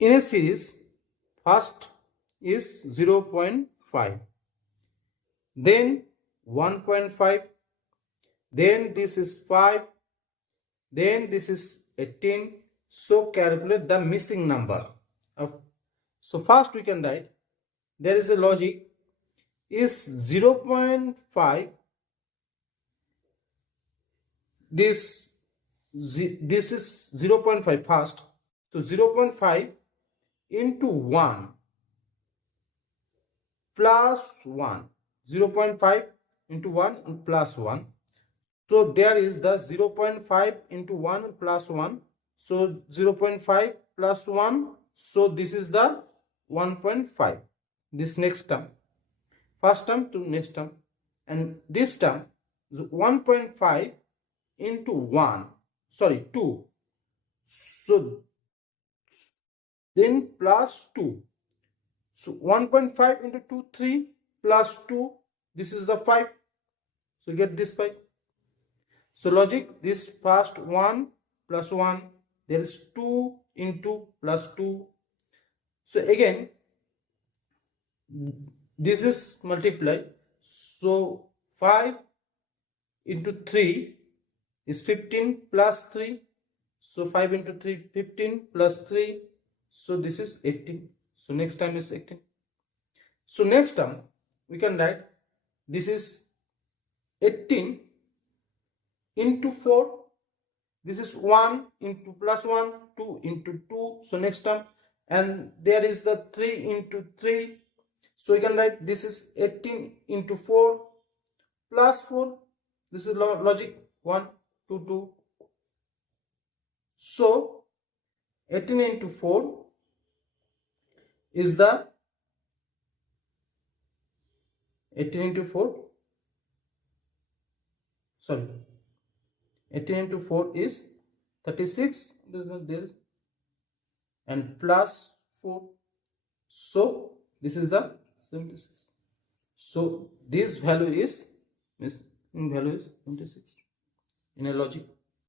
In a series, first is 0.5, then 1.5, then this is 5, then this is 18. So calculate the missing number of. So first we can write, there is a logic, is 0.5, this is 0.5 first. So 0.5 into 1 plus 1, 0.5 into 1 and plus 1. So there is the 0.5 into 1 plus 1. So 0.5 plus 1. So this is the 1.5. This next term. First term to next term. And this term, 1.5 into 1. Sorry, 2. So then plus 2. So 1.5 into 2, 3 plus 2. This is the 5. So get this 5. So logic, this first 1 plus 1, there is 2 into plus 2. So again, this is multiply. So 5 into 3 is 15 plus 3. So 5 into 3, 15 plus 3. So this is 18. So next time is 18. So next term, we can write, this is 18 into 4. This is 1 into plus 1, 2 into 2. So next term, and there is the 3 into 3. So you can write, this is 18 into 4 plus 4. This is logic, 1, 2, 2. So 18 into 4 is the 18 into 4. Sorry, 18 into 4 is 36. This and plus 4. So this is the 76. So this value is 26 in a logic.